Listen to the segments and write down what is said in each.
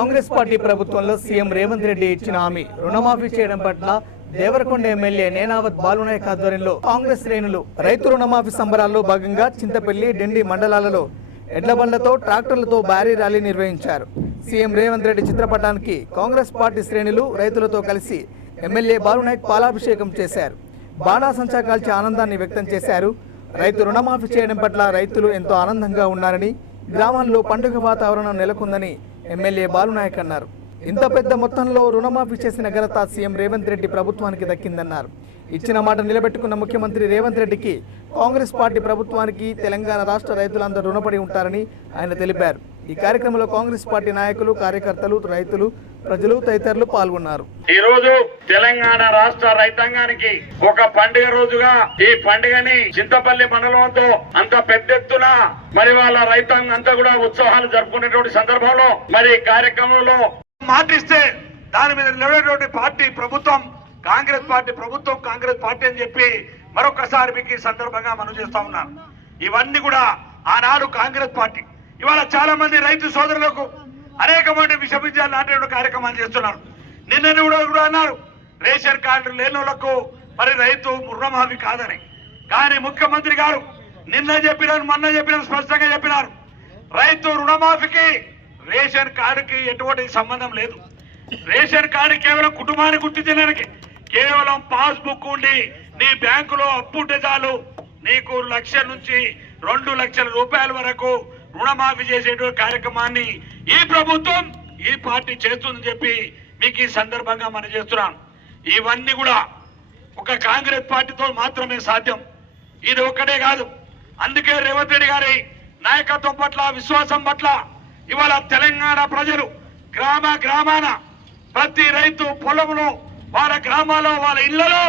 Congress party ప్రభుత్వంలో CM Revanth Reddy ఇచ్చిన హామీ రుణమాఫీ చేయడం పట్ల దేవరకొండ ఎమ్మెల్యే నేనావత్ బాలునాయక్ ఆధ్వర్యంలో కాంగ్రెస్ శ్రేణులు రైతు రుణమాఫీ సంబరాల్లో భాగంగా చింతపల్లి డిండి మండలాలలో ఎడ్ల బండ్లతో ట్రాక్టర్లతో భారీ ర్యాలీ నిర్వహించారు. సీఎం రేవంత్ రెడ్డి చిత్రపటానికి కాంగ్రెస్ పార్టీ శ్రేణులు రైతులతో కలిసి ఎమ్మెల్యే బాలునాయక్ పాలాభిషేకం చేశారు. బాణాసంచా కాల్చి ఆనందాన్ని వ్యక్తం చేశారు. రైతు రుణమాఫీ చేయడం పట్ల రైతులు ఎంతో ఆనందంగా ఉన్నారని, గ్రామాల్లో పండుగ వాతావరణం నెలకొందని ఎమ్మెల్యే బాలునాయక్ అన్నారు. ఇంత పెద్ద మొత్తంలో రుణమాఫీ చేసిన ఘనత సీఎం రేవంత్ రెడ్డి ప్రభుత్వానికి దక్కిందన్నారు. ఇచ్చిన మాట నిలబెట్టుకున్న ముఖ్యమంత్రి రేవంత్ రెడ్డికి, కాంగ్రెస్ పార్టీ ప్రభుత్వానికి తెలంగాణ రాష్ట్ర రైతులందరూ రుణపడి ఉంటారని ఆయన తెలిపారు. ఈ కార్యక్రమంలో కాంగ్రెస్ పార్టీ నాయకులు, కార్యకర్తలు, రైతులు, ప్రజలు తదితరులు పాల్గొన్నారు. ఈ రోజు తెలంగాణ రాష్ట్ర రైతాంగానికి ఒక పండుగ రోజుగా ఈ పండుగని చింతపల్లి మండలంతో అంత పెద్ద ఎత్తున మరి వాళ్ళ రైతాంగం అంతా కూడా ఉత్సవాలు జరుపుకునేటువంటి సందర్భంలో మరి కార్యక్రమంలో మాటిస్తే దాని మీద నిలబడేటువంటి పార్టీ ప్రభుత్వం కాంగ్రెస్ పార్టీ ప్రభుత్వం, కాంగ్రెస్ పార్టీ అని చెప్పి మరొకసారి మీకు ఈ సందర్భంగా మనం చేస్తా ఉన్నాం. ఇవన్నీ కూడా ఆనాడు కాంగ్రెస్ పార్టీ. ఇవాళ చాలా మంది రైతు సోదరులకు అనేకమైన విషబీజాలు నాటే కార్యక్రమాలు చేస్తున్నారు. నిన్న కూడా అన్నారు రేషన్ కార్డు లేని వాళ్ళకు మరి రైతు రుణమాఫీ కాదని. కానీ ముఖ్యమంత్రి గారు నిన్న చెప్పినారు, మొన్న చెప్పినారు, స్పష్టంగా చెప్పినారు రైతు రుణమాఫీకి రేషన్ కార్డుకి ఎటువంటి సంబంధం లేదు. రేషన్ కార్డు కేవలం కుటుంబాన్ని గుర్తించడానికి, కేవలం పాస్బుక్ ఉండి నీ బ్యాంకులో అప్పు ఉంటే చాలు నీకు 1 లక్ష నుంచి 2 లక్షల రూపాయల వరకు రుణమాఫీ చేసేటువంటి కార్యక్రమాన్ని ఈ ప్రభుత్వం, ఈ పార్టీ చేస్తుందని చెప్పి మీకు ఈ సందర్భంగా మనం చేస్తున్నాం. ఇవన్నీ కూడా ఒక కాంగ్రెస్ పార్టీతో మాత్రమే సాధ్యం. ఇది ఒక్కటే కాదు. అందుకే రేవంత్ రెడ్డి గారి నాయకత్వం పట్ల, విశ్వాసం పట్ల ఇవాళ తెలంగాణ ప్రజలు గ్రామాన ప్రతి రైతు పొలంలో, వాళ్ళ గ్రామాల్లో, వాళ్ళ ఇళ్లలో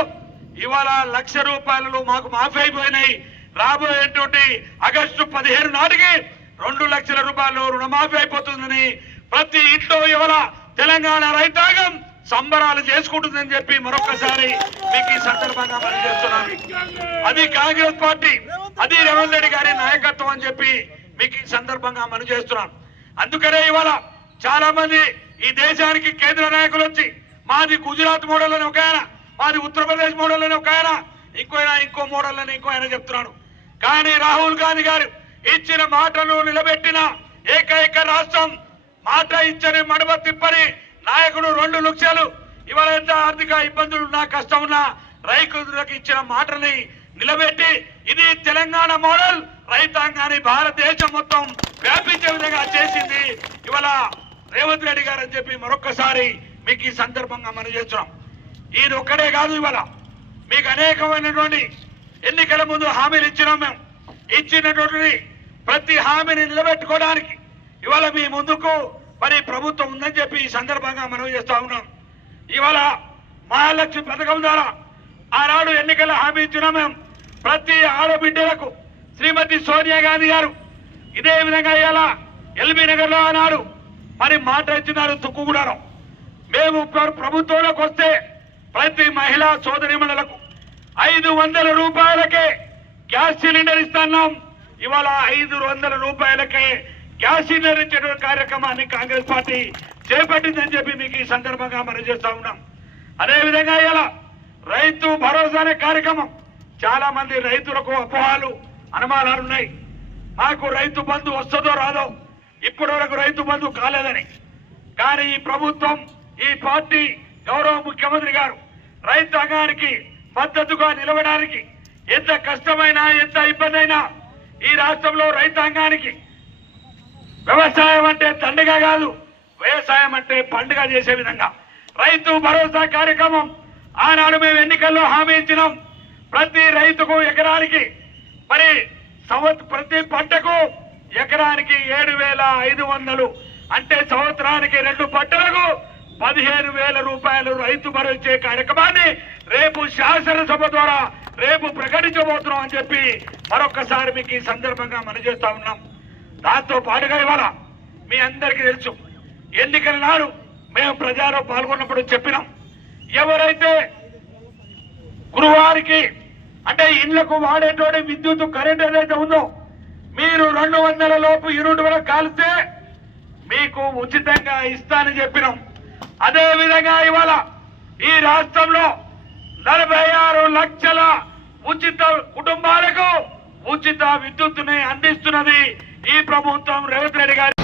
ఇవాళ 1 లక్ష రూపాయలు మాకు మాఫీ అయిపోయినాయి. రాబోయేటువంటి ఆగస్టు 15 నాటికి 2 లక్షల రూపాయలు రుణమాఫీ అయిపోతుందని ప్రతి ఇంట్లో ఇవాళ తెలంగాణ రైతాంగం సంబరాలు చేసుకుంటుందని చెప్పి మరొకసారి మీకు ఈ సందర్భంగా మనం చేస్తున్నాను. అది కాంగ్రెస్ పార్టీ, అది రేవంత్ రెడ్డి గారి నాయకత్వం అని చెప్పి మీకు ఈ సందర్భంగా మనం చేస్తున్నాను. అందుకనే ఇవాళ చాలా మంది ఈ దేశానికి కేంద్ర నాయకులు వచ్చి మాది గుజరాత్ మోడల్ అని ఒక ఆయన, మాది ఉత్తరప్రదేశ్ మోడల్ అని ఒక ఆయన, ఇంకో మోడల్ అని ఇంకో ఆయన చెప్తున్నాడు. కానీ రాహుల్ గాంధీ గారు ఇచ్చిన మాటను నిలబెట్టిన ఏకైక రాష్ట్రం, మాట ఇచ్చని మడమ తిప్పని నాయకుడు. 2 లక్షలు ఇవాళ ఎంత ఆర్థిక ఇబ్బందులున్నా, కష్టం ఉన్నా రైతులకు ఇచ్చిన మాటని నిలబెట్టి ఇది తెలంగాణ మోడల్ రైతాంగాన్ని భారతదేశం మొత్తం వ్యాపించే విధంగా చేసింది ఇవాళ రేవంత్ రెడ్డి గారు అని చెప్పి మరొకసారి మీకు ఈ సందర్భంగా మనం చేస్తున్నాం. ఇది ఒక్కడే కాదు, ఇవాళ మీకు అనేకమైనటువంటి ఎన్నికల ముందు హామీలు ఇచ్చినాం. మేము ఇచ్చినటువంటి ప్రతి హామీని నిలబెట్టుకోవడానికి ఇవాళ మీ ముందుకు మరి ప్రభుత్వం ఉందని చెప్పి ఈ సందర్భంగా మనం చేస్తా ఉన్నాం. ఇవాళ మహాలక్ష్మి పథకం ద్వారా ఆనాడు ఎన్నికల హామీ ఇచ్చినాం. మేము ప్రతి ఆడబిడ్డలకు శ్రీమతి సోనియా గాంధీ గారు ఇదే విధంగా ఇవాళ ఎల్బీ నగర్ లో ఆనాడు మరి మాట ఇచ్చినారు. తుక్కుగూడలో మేము ప్రభుత్వంలోకి వస్తే ప్రతి మహిళా సోదరిమణులకు 500 రూపాయలకే గ్యాస్ సిలిండర్ ఇస్తున్నాం. ఇవాళ 500 రూపాయలకే గ్యాస్ సిలిండర్ ఇచ్చే కార్యక్రమాన్ని కాంగ్రెస్ పార్టీ చేపట్టిందని చెప్పి మీకు ఈ సందర్భంగా మనం చేస్తా ఉన్నాం. అదేవిధంగా ఇలా రైతు భరోసా అనే కార్యక్రమం, చాలా మంది రైతులకు అపోహాలు, అనుమానాలు ఉన్నాయి. మాకు రైతు బంధు వస్తుందో రాదో, ఇప్పటి వరకు రైతు బంధు కాలేదని. కానీ ఈ ప్రభుత్వం, ఈ పార్టీ, గౌరవ ముఖ్యమంత్రి గారు రైతాంగానికి మద్దతుగా నిలవడానికి ఎంత కష్టమైనా, ఎంత ఇబ్బంది అయినా ఈ రాష్ట్రంలో రైతాంగానికి వ్యవసాయం అంటే దండగా కాదు, వ్యవసాయం అంటే పండుగ చేసే విధంగా రైతు భరోసా కార్యక్రమం ఆనాడు మేము ఎన్నికల్లో హామీ ఇచ్చినాం. ప్రతి రైతుకు ఎకరానికి మరి ప్రతి పంటకు ఎకరానికి 7,500 అంటే సంవత్సరానికి 2 పంటలకు 15,000 రూపాయలు రైతు భరోసా ఇచ్చే కార్యక్రమాన్ని రేపు శాసనసభ ద్వారా రేపు ప్రకటించబోతున్నాం అని చెప్పి మరొకసారి మీకు ఈ సందర్భంగా మనం చేస్తా ఉన్నాం. దాంతో పాటుగా ఇవాళ మీ అందరికీ తెలుసు, ఎన్నికల నాడు మేము ప్రజాలో పాల్గొన్నప్పుడు చెప్పినాం, ఎవరైతే గృహానికి అంటే ఇళ్లకు వాడేటువంటి విద్యుత్ కరెంట్ ఏదైతే ఉందో మీరు 200 లోపు యూనిట్ వరకు కాలిస్తే మీకు ఉచితంగా ఇస్తానని చెప్పినాం. అదే విధంగా ఇవాళ ఈ రాష్ట్రంలో 46 లక్షల ఉచిత కుటుంబాలకు ఉచిత విద్యుత్తుని అందిస్తున్నది ఈ ప్రభుత్వం రేవంత్ రెడ్డి గారి